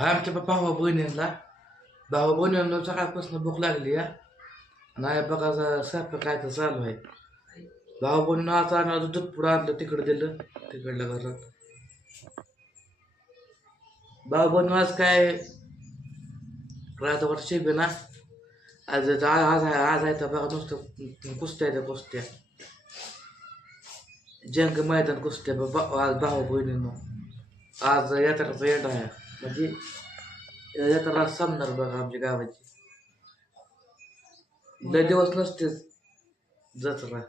हा आमच्या भावा बहिणीला भावा बहिणीला सकाळपासून भूक लागली या नाही बघा स्वयंपाक काय तर चालू आहे भावा बहिणीनं आज आणलं दूध पुढं आणलं तिकडं दिलं तिकडल्या घरात भाऊ बहिणी आज काय रात्रभर शिबे ना आज आज आज आहे आज आहे तर बघा नुसतं कुस्त्या त्या कुस्त्या जंग मैदान कुस्त्या बा- आज भाऊ बहिणीनं आज यात्राचा एंड आहे म्हणजे यात्रा संपणार बघा आमच्या गावाची. लय दिवस नसतेच जत्रा.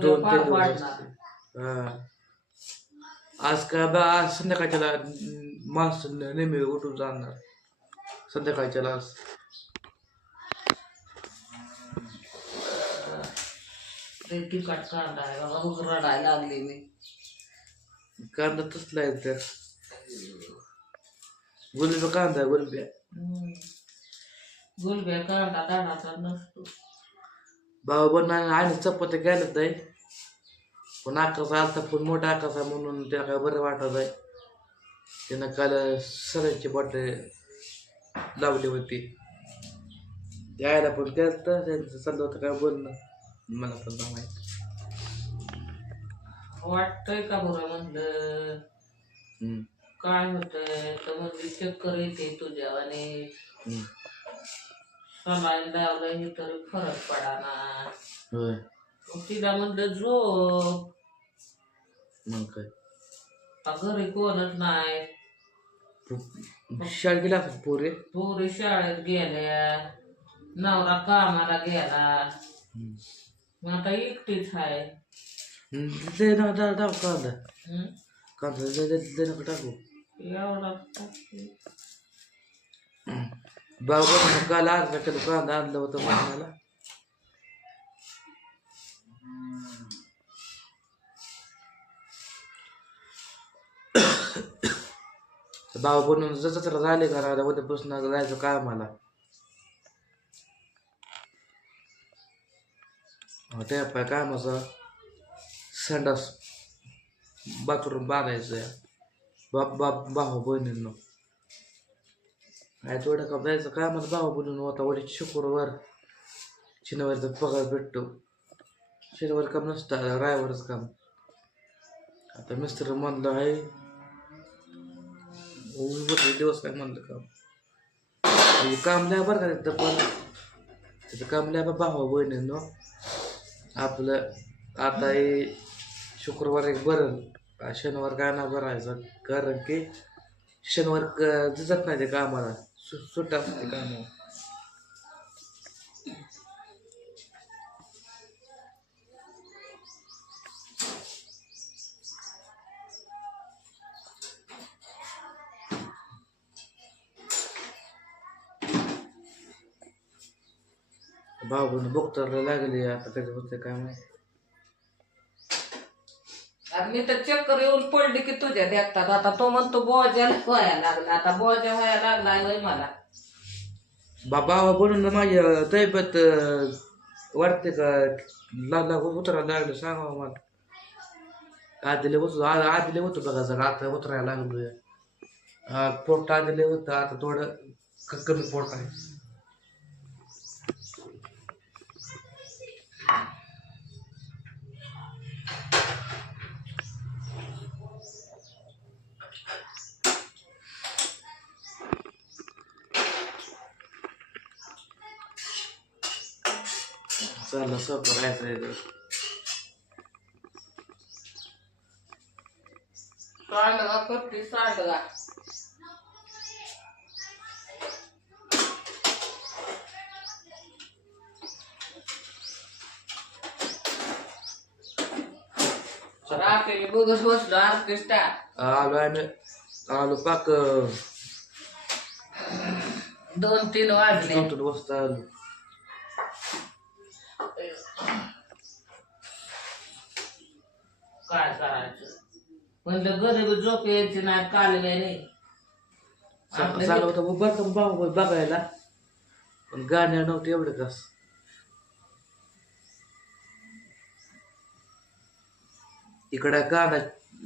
दोन दिवस असते. हा. आज का बा आज संध्याकाळच्याला माणूस नेहमी उठून जाणार. संध्याकाळच्याला आज. ते तिखट कांदा आहे बाबा रडायला लागली मी. कांदा तसला आहे तर. गुलबी कांदा आहे, गुलबी हम्म. गुलब्या कांदा दाणाचा नसतो. भाऊ बन आणि चपात्या गेलं आहे पण आकाश आलता पण मोठा आकाश आहे म्हणून त्याला काय बरं वाटत आहे. त्यानं काल सरांची बॉट लावली होती. यायला पण त्यात त्यांचं चाललं होतं काय बोलणं. मला पण नाही माहीत. वाटतंय का बरं म्हणलं? काय होतंय? तर म्हणजे चक्कर येते तुझ्या आणि. सलाईन लावलं हे तरी फरक पडाना होय. मग तिला म्हणलं झोप. मग काय? आ घरी कोणच नाही. शाळेत गेला का पोरे? पोरी शाळेत गेल्या. नवरा कामाला गेला. मग आता एकटीच आहे. हम्म, दे ना दा दाव कांदा हं? कांदा दे दे दे नका टाकू. बाबा काल अर्धा किलो कांदा आणलं होतं महिन्याला भाऊ बनून जसं झाले घराला उद्यापासून जायचं काय मला? ते पाय काय माझा संडास बाथरूम बांधायचं. आहे बाप बाप भाऊ बहिणींनो. काय थोडं का जायचं? काय मला भाऊ बनून होता वडील शुक्रवार शनिवारचा पगार भेटतो. शनिवार काम नसतं रायवरच काम. आता मिस्टर म्हणलं आहे उभं दिवस काय म्हणलं काम? काम नाही बरं का तिथं पण. तिथं काम नाही बा भाऊ बहिणींनो. आपलं आता हे शुक्रवार एक बरं. शनिवार काय नाही भरायचं कारण की शनिवार क- नाही ते कामाला. सु सुट्टा असते कामावर बाबून बघताला लागली आता कधी होते काय माहिती. आणि मी तर चक्कर येऊन पडली की तुझ्या देखतात. आता तो म्हणतो बोजा व्हायला लागला. आता बोजा व्हायला लागलाय वय मला. बाबा बोलून माझी तैबत वाटते का? लागला उतरायला लागलं सांगा मला. आधीले होतो आधीले होतो बघा जर आता उतरायला लागलोय. हा, पोट आधीले होतं आता थोडं क- कमी पोट आहे. चाललं सोपं राहायचं आहे तर. सांडगा करते सांडगा रात्री बघत बसलो ऑर्केस्ट्रा आलो आणि आलो पाक अं, दोन तीन वाजले दोन वाजता आलो काय करायचं? म्हणलं गरीब झोप यायची नाही कालव्याने चांगलं चालू होतं बरं का भाऊ बघायला. पण गाण्या नव्हते एवढं कस इकडे कांदा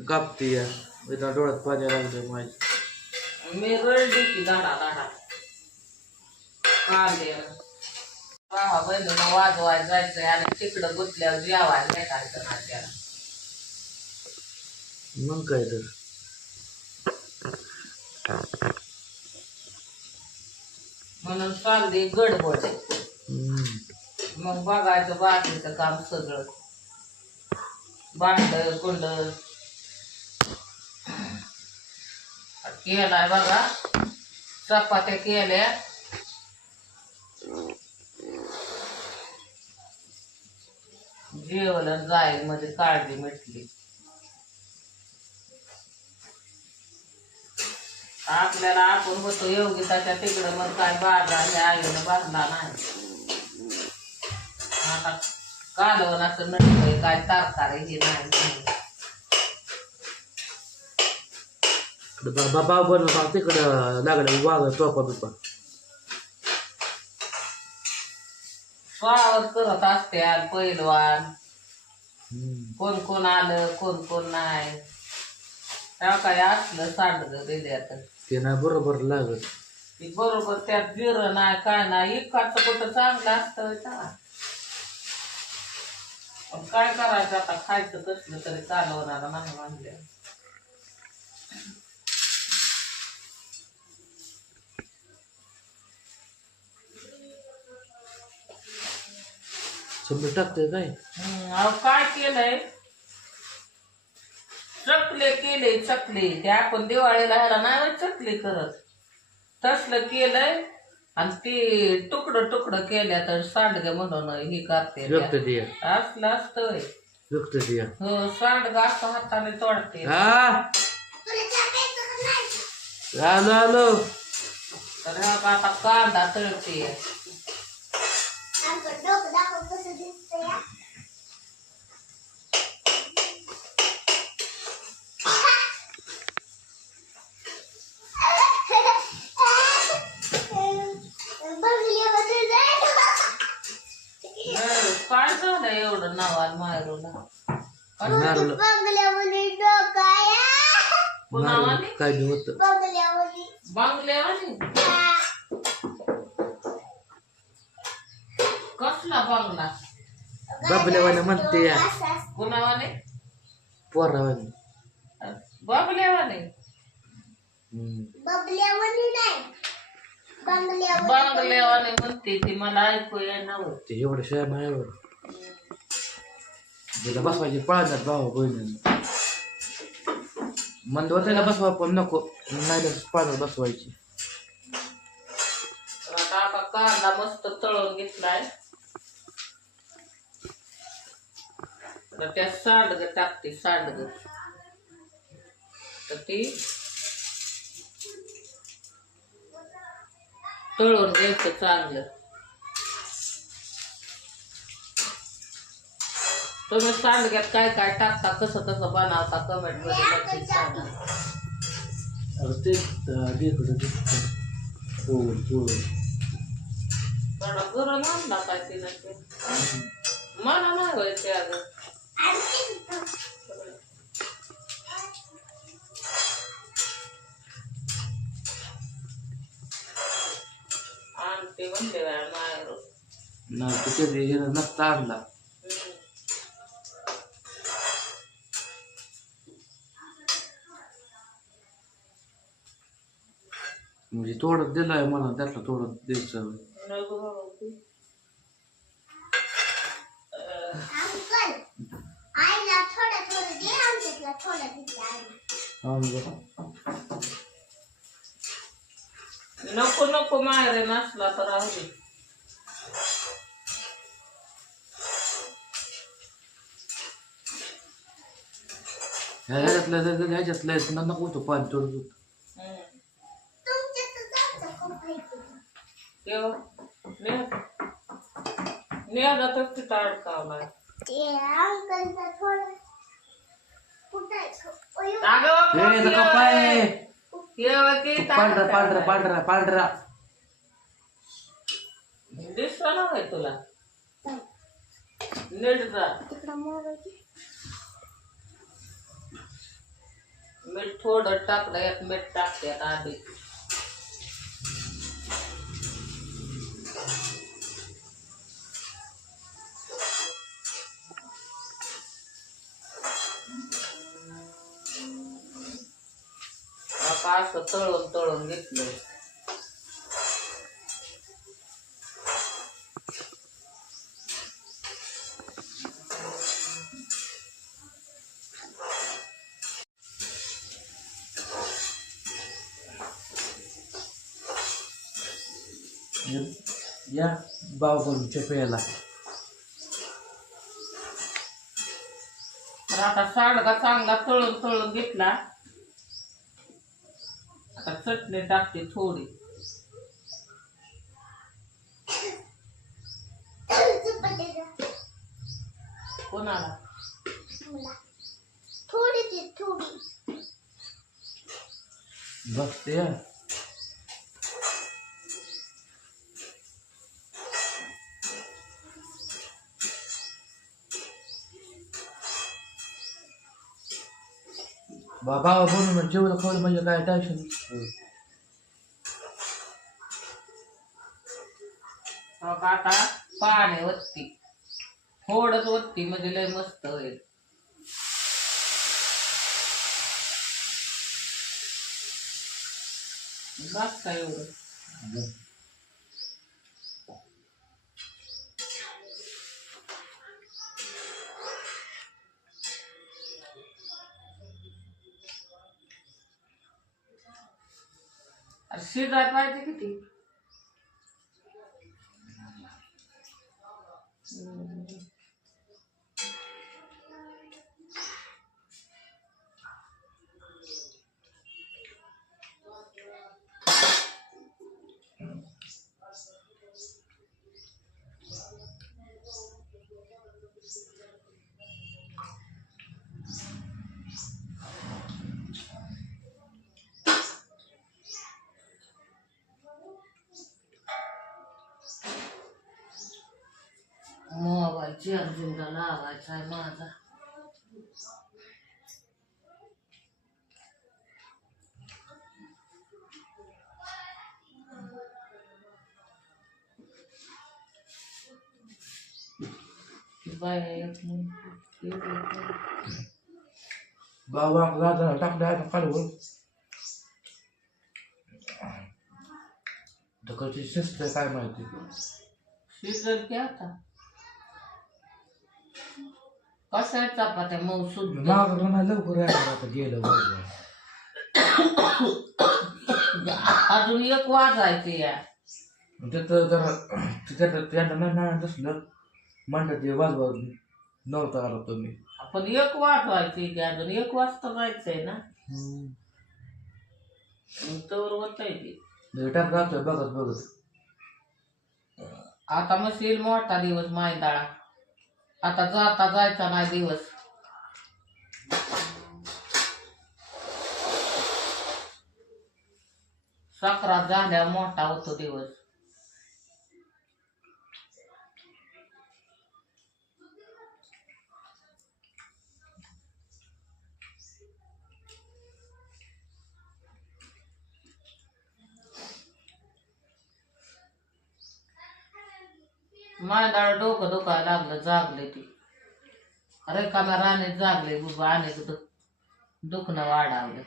कापते या. इथं डोळ्यात पाणी लागलं माझ्या. मी रडली की दाडा दाडा कांदे भावा बहिणीनं वाजवाय जायचंय आणि तिकडं गुतल्यावर जेवायला भेटायचं ना त्याला. मग काय तर. म्हणून कांदे गडबड. मग बघायचं बाकीचं काम सगळं. भांड कुंड. केलाय बघा. चपात्या केल्या. जेवलं जाईल मध्ये काळजी मिटली. आपल्याला आपण होतो योगिताच्या तिकडं मग काय बाजार हे आईनं बांधला नाही. आता कालवण असं नटतंय काय तरकारी हे नाही. बाबा बनवा तिकडं लागलं वाघ टोपा बिपा. स्वावर करत असते पैलवान. हम्म. कोण कोण आलं कोण कोण नाही. काय असलं सांडग दिल्यात ते नाही बरोबर लागत ती बरोबर त्यात जिरं नाही काय नाही इकाचं कुठं चांगलं असतं का? पण काय करायचं आता? खायचं कसलं तरी चालवणार नाही म्हणले. समजा टाकतंय काय? हम्म, अहो काय केलंय? चकले केले चकले. ते आपण दिवाळीला ह्याला नाही चकली करत तसलं केलंय आणि ते तुकडं तुकडं केल्या तर सांडगे म्हणून हे करते व्यक्त दिया असलं असतं व्यक्त दिया हो सांडगं असं हाताने तोडते. हा. आलो आलो. तर हा आता कांदा तळते. झालं एवढं नावाल मायरूला काय बी होत? बांगल्यावानी कसला बांगला? बाबल्यावाने म्हणते. या कुणावाने पोरावाने बाबल्यावाने हम्म. बांगल्यावाने म्हणते ती मला ऐकू येणार ते एवढं एवढं तिला बसवायची पाळण्यात भाऊ बहिणी मंद त्याला बसवा पण नको नाही पाळण्यात बसवायची तर आता आता कांदा मस्त तळून घेतलाय तर त्या सांडग टाकते सांडग तर ती तळून घ्यायचं चांगलं तुम्ही सांडग्यात काय काय टाकता कसं कसं बनवता कमेंटमध्ये नक्की सांगा. ते थोडा गरम आणला काय तिला ते मला नाही व्हायचे अगं. आणते म्हणते बाय माहेर नाही ते ते हे नसता आणला. म्हणजे तोडत दिलाय मला त्यातला तोडत द्यायचं. नको बाबा तू. नको नको माहेर नसला तर राहू दे. ह्या ह्याच्यातल्या ह्या- ह्याच्यातल्या आहेत, नको होतं पाणी तोडत होतं हम्म. तेव्हा ने ने जातो तिथं अडकावलाय अगं ए इथं कपाय आहे. तेव्हा की पांढरा पांढरा पांढरा पांढरा दिसला ना काय तुला? नीट जा मीठ थोडं टाकलं यात मीठ टाकतात आधी। आता असं तळून तळून घेतलं या बाव करून प्यायला तर आता साडगा चांगला तळून तळून घेतला. चटणी टाकते थोडी कोणाला बघते बाबा म्हणून जेवढं खावलं म्हणजे काय टेन्शन मग आता? पाणी वत्ती थोडंच वत्ती म्हणजे लय मस्त होईल. बस का एवढं? शिजाय पाहिजे किती हम्म. मोबाईलची अर्जुनला लावायचा आहे माझा बाय एक मिनिट. बाबा राजा टाकल्या काढून ढकलची शिस्त काय माहिती शिजल की आता आहेत चपात्या मऊ शुद्ध माग लवकर यायला आता गेलं अजून एक वाजायचे या तिथं जरा तिथं त्यांना नाही नाही दिसलं. म्हणलं ते वाजवा नव्हता आला तुम्ही. आपण एक वाजवायचे की अजून एक वाजता जायचंय ना. मग तवर टाक बघत बघत. आता मग येईल मोठा दिवस मायदाळा. आता जाता जायचा नाही दिवस. साखरात झाल्या मोठा होतो दिवस. मायदाळ डोकं दुखायला लागलं जागले ती. अरे का राणे जागले बाबा अनेक दुख दुखणं वाढावलं.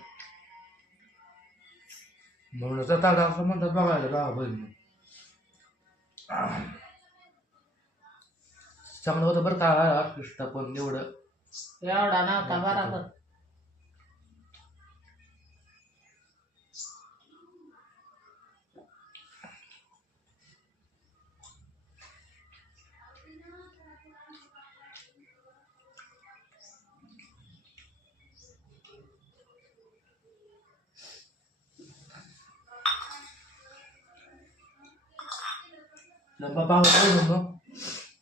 म्हणून तर दादा असं म्हणतात बघायला गावा बहिणी चांगलं होतं बरं का ऑर्केस्ट्रा पण एवढं. एवढा नव्हता बराबर. लंबा मग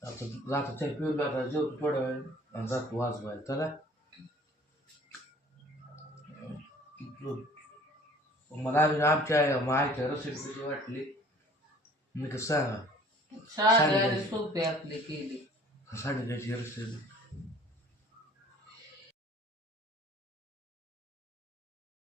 आता जातो चल पिऊ आता जेवतो थोड्या वेळ आणि जातो वाजवायला चला. मला आम्ही आमच्या रेसिपी कशी वाटली. मी कसं सांगा सोपी आपली केली सांगितल्याची रेसिपी